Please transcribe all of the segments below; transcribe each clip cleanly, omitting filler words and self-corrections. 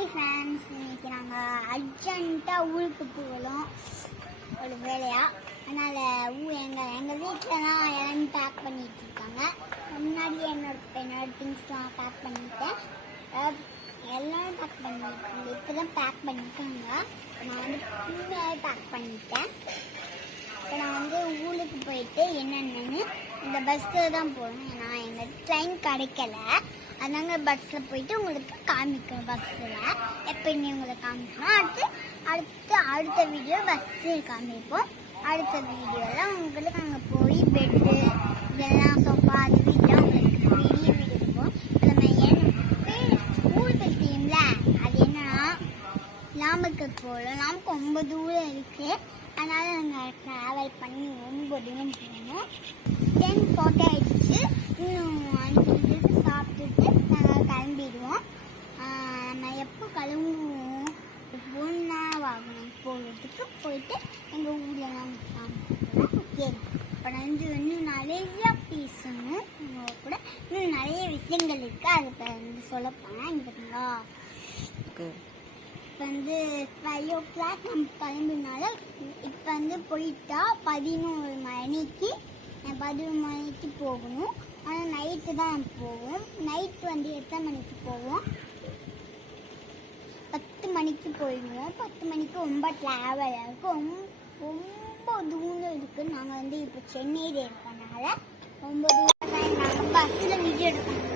Hi friends, இன்னைக்கு நாங்கள் அர்ஜென்ட்டாக ஊருக்கு போகலாம் ஒரு வேலையாக. அதனால் எங்கள் வீட்டில் தான் எல்லாம் பேக் பண்ணிகிட்டு இருக்காங்க. முன்னாடியே என்னோட திங்ஸ்லாம் பேக் பண்ணிட்டேன். எல்லாம் பேக் பண்ணியிருக்காங்க. இப்போ தான் பேக் பண்ணியிருக்காங்க. நான் வந்து உண்மையாகவே பேக் பண்ணிட்டேன். இப்போ நான் வந்து ஊருக்கு போயிட்டு என்னென்னு இந்த பஸ்ஸில் தான் போகணும். ஏன்னா எங்கள் ட்ரெயின் கிடைக்கல. அதனால பஸ்ஸில் போயிட்டு உங்களுக்கு காமிக்கிறேன். பஸ்ஸில் எப்பயுமே உங்களுக்கு காமிக்கிறோம். அடுத்த வீடியோ பஸ்ஸில் காமிப்போம். அடுத்த வீடியோவில் உங்களுக்கு அங்கே போய் பெட்டு இதெல்லாம் சோஃபா அது வீடெலாம் உங்களுக்கு பெரிய வீடு இருக்கும். நம்ம ஊருக்கு தெரியும்ல, அது என்னன்னா நாமக்கல் போகலாம். நமக்கு ரொம்ப தூரம் இருக்குது. அதனால் நாங்கள் ட்ராவல் பண்ணி ரொம்ப தூரம் போகணும். 10:40 ஆயிடுச்சு. இன்னும் 5 நிமிஷத்துக்கு சாப்பிட்டுட்டு நாங்கள் கிளம்பிடுவோம். நம்ம எப்போ கிளம்புவோம்? 1 hour ஆகணும் போகிறதுக்கு. போயிட்டு எங்கள் ஊரில் நான் காமிக்கிறேன். ஓகே, இப்போ நான் இன்னும் நிறையா பேசணும். உங்க கூட இன்னும் நிறைய விஷயங்கள் இருக்குது. அதை வந்து சொல்லப்போனால் இங்கே பார்த்தீங்களா, இப்போ வந்து 5 o'clock நம்ம கிளம்பினால இப்போ வந்து போயிட்டா 11 மணிக்கு போகணும். ஆனால் நைட்டு தான் போவோம். நைட்டு வந்து எத்தனை மணிக்கு போவோம்? 10 மணிக்கு போயிடுவோம். 10 மணிக்கு ரொம்ப ட்ராவல் இருக்கும். ரொம்ப தூரம் இருக்குது. நாங்கள் வந்து இப்போ சென்னையில் இருக்கனால ரொம்ப தூரம் நாங்கள் பஸ்ஸில் வீடியோ எடுக்கணும்.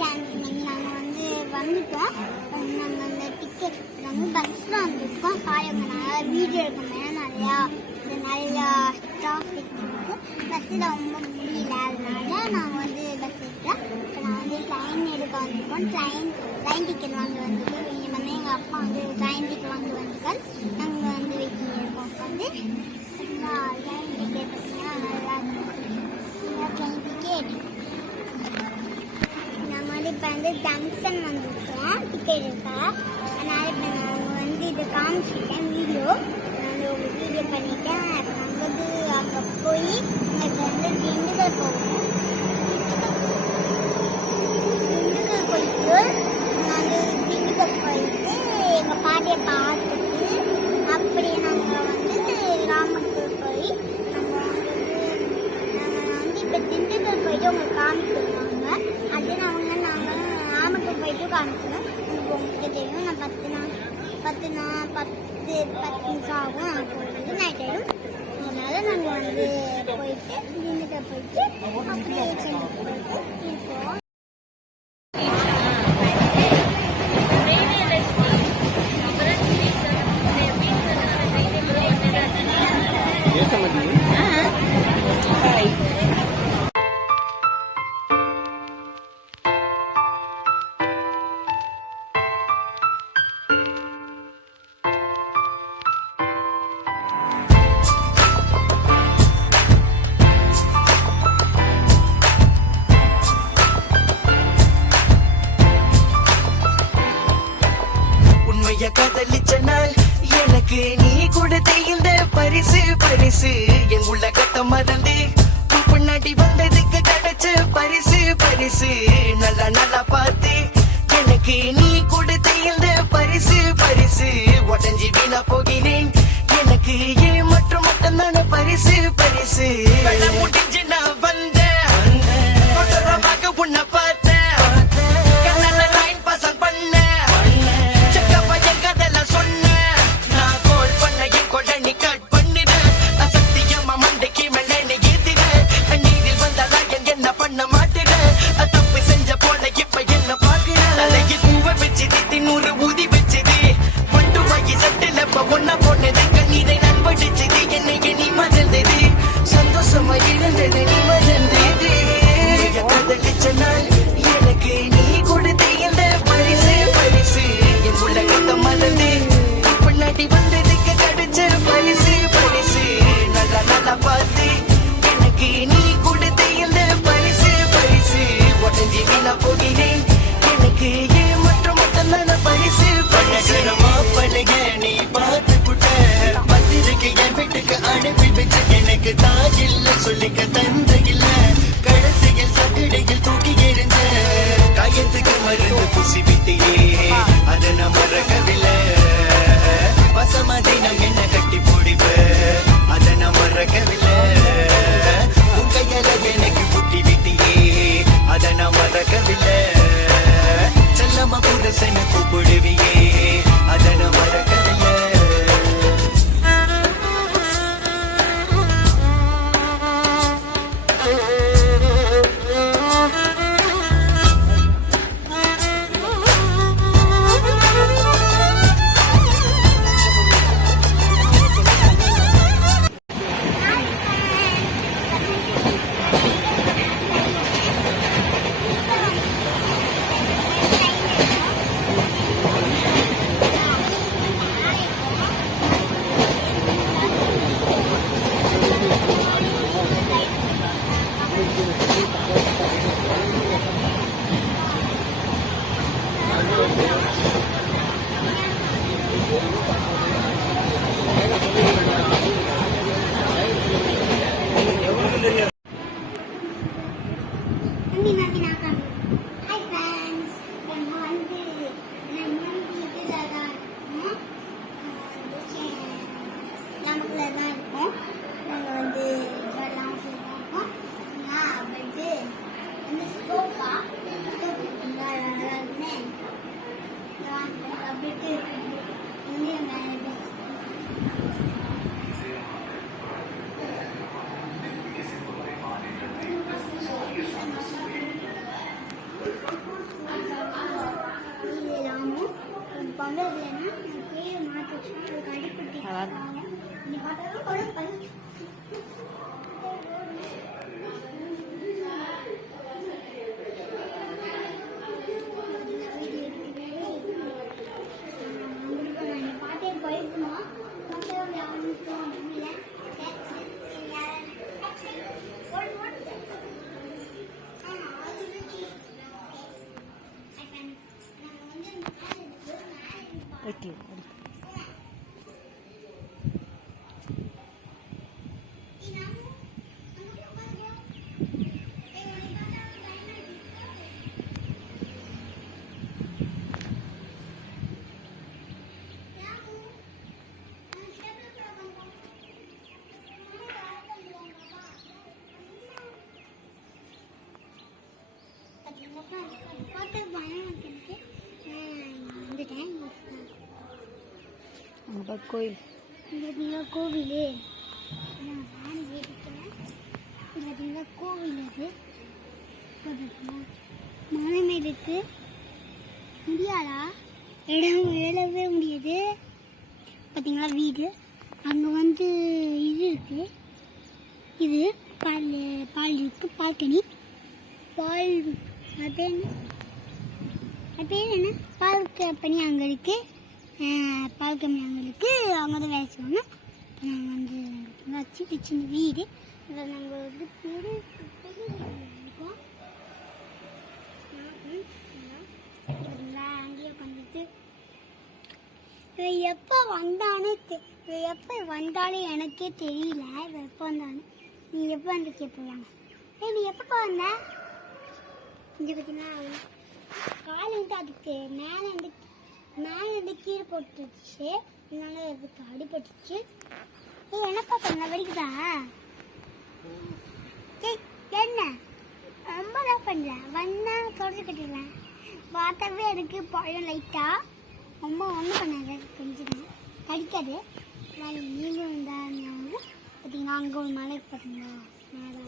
சாரி, நாங்கள் வந்து வந்துட்டோம். நாங்கள் அந்த டிக்கெட் வந்து பஸ்ஸில் வந்துருக்கோம். காலைங்கனால வீடியோ எடுக்கணும். நிறையா டிராஃபிக் இருக்குது. பஸ்ஸில் ரொம்ப முடியல. அதனால நாங்கள் வந்து பஸ் எடுத்தோம். இப்போ நான் வந்து ட்ரெயின் எடுக்க வந்திருக்கோம். ட்ரெயின் டிக்கெட் வாங்க வந்துருக்கு. இங்கே வந்து எங்கள் அப்பா வந்து ட்ரெயின் டிக்கெட் வாங்க வந்திருக்காரு. நாங்கள் வந்து வெயிட்டிங் இருக்கோம். வந்து ட்ரெயின் டிக்கெட் பார்த்தீங்கன்னா நல்லா ட்ரெயின் டிக்கெட் இப்போ வந்து ஜங்ஷன் வந்துருக்கோம் டிக்கெட் இருக்கா. அதனால் இப்போ நாங்கள் வந்து இதை காமிச்சிட்டேன் வீடியோ. நான் ஒரு வீடியோ பண்ணிட்டேன். இப்போ வந்து அங்கே போய் இப்போ வந்து திண்டுக்கல் போகணும். திண்டுக்கல் போயிட்டு எங்கள் பாட்டியை பார்த்துட்டு அப்படியே நாங்கள் வந்து ராமக்கல் போய் நாங்கள் வந்து இப்போ திண்டுக்கல் போயிட்டு உங்களுக்கு காமிச்சிருவாங்க. அது நாங்கள் ராமக்கல் போயிட்டு காமிக்கணும். உங்களுக்கு தெரியும். நான் 10 நிமிஷம் ஆகும். நான் போயிட்டு நைட் ஆகிடும். அதனால நாங்கள் வந்து போயிட்டு திண்டுக்கல் போயிட்டு அப்படியே சென்னைக்கு போயிட்டு இருக்கோம். காதலிச்சனால் எனக்கு நீ கொடுத்த இந்த பரிசு என் உள்ள கட்ட மறந்து பின்னாடி வந்ததுக்கு கிடைச்ச பரிசு நல்லா பார்த்து எனக்கு நீ கொடுத்த இந்த பரிசு உடஞ்சி வீணா போகினேன். எனக்கு ஏன் மட்டும் தான பரிசு முடிஞ்சு நான் வந்தேன். உன்னை பார்த்தேன். ஊதி வச்சது 1 2 இல்ல சொல்லிக்க தந்த இல்ல கடைசியில் சகடையில் தூக்கி எறிஞ்ச காயத்துக்கு மருந்து பூசி விட்டியே அதை நான் மறக்கவில்லை பசமதி நம் என்ன கட்டி போடிப்ப அதை நான் மறக்கவில்லை உன் கையால எனக்கு புட்டி விட்டியே அதை நான் மறக்கவில்லை செல்லம்மா புருஷனை கூப்பிடுவியே அதை நான் மறக்கவில்லை ஹாய் ஃப்ரெண்ட்ஸ், நம்ம வந்து இதில் தான் இருக்கோம், நமக்குள்ள தான் இருக்கோம். நாங்கள் வந்து ஜெல்லாம் இருக்கோம். பெட்டு வந்து சோஃபா இருக்குன்னு பெட்டு வந்து Okay. அங்கே கோயில் பார்த்தீங்கன்னா கோவில் பார்த்தீங்கன்னா கோவில் அது மலை மேல இருக்கு முடியாதா இடம் ஏழவே முடியாது. பார்த்தீங்களா வீடு அங்கே வந்து இது இருக்கு, இது பால் இருக்கு, பால்கனி பால் அது பேர் என்ன பால் கம்பெனி அங்கே இருக்கு, பால் கம்பெனி அங்கே இருக்கு, அவங்க தான் வேலை செய்வாங்க. நாங்கள் வந்து சின்ன வீடு அதில் நாங்கள் வந்து பெரிய இருக்கோம். அங்கேயே உட்காந்துட்டு எப்போ வந்தாலும் எனக்கே தெரியல. இவன் எப்போ வந்தானு நீ எப்போ வந்து கேட்போம். நீ எப்போ வந்த இங்கே பார்த்தீங்கன்னா கால் வந்து அதுக்கு மேலே கீழே போட்டுருச்சு, அதனால அதுக்கு அடிபட்டுச்சு. என்னப்பா பண்ண வரைக்குதா என்ன ரொம்ப தான் பண்ணுறேன் வந்தா தொடச்சு கட்டிடுவேன். பார்த்தாவே எனக்கு பழம் லைட்டாக ரொம்ப ஒன்றும் பண்ணாது, கொஞ்சம் கடிக்காது. நீங்களும் இருந்தாங்க பார்த்தீங்கன்னா அங்கே ஒரு மலை பார்த்தீங்களா மேலே